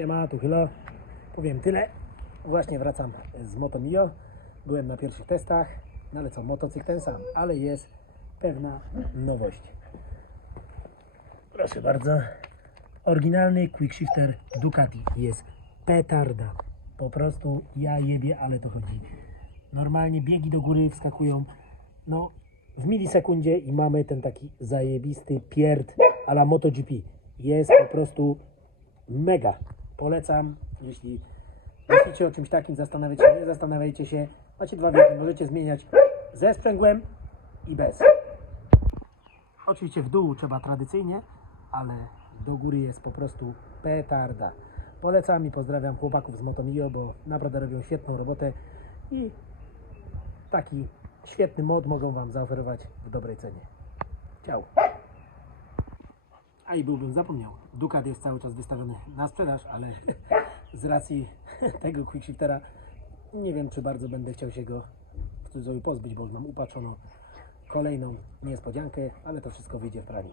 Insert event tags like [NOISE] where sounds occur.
Siema, tu Hylo. Powiem tyle. Właśnie wracam z Motomio. Byłem na pierwszych testach. No ale co, motocykl ten sam, ale jest pewna nowość. Proszę bardzo. Oryginalny quickshifter Ducati jest petarda. Po prostu ja jebie, ale to chodzi. Normalnie biegi do góry wskakują no w milisekundzie i mamy ten taki zajebisty pierd a la MotoGP. Jest po prostu mega. Polecam, jeśli myślicie o czymś takim, zastanawiacie się, nie zastanawiajcie się. Macie dwa wieki, możecie zmieniać ze sprzęgłem i bez. Oczywiście w dół trzeba tradycyjnie, ale do góry jest po prostu petarda. Polecam i pozdrawiam chłopaków z Motomio, bo naprawdę robią świetną robotę i taki świetny mod mogą Wam zaoferować w dobrej cenie. Ciao. A i byłbym zapomniał. Ducat jest cały czas wystawiony na sprzedaż, ale z racji [LAUGHS] tego quickshiftera nie wiem, czy bardzo będę chciał się go w cudzysłowie pozbyć, bo mam upatrzoną kolejną niespodziankę, ale to wszystko wyjdzie w praniu.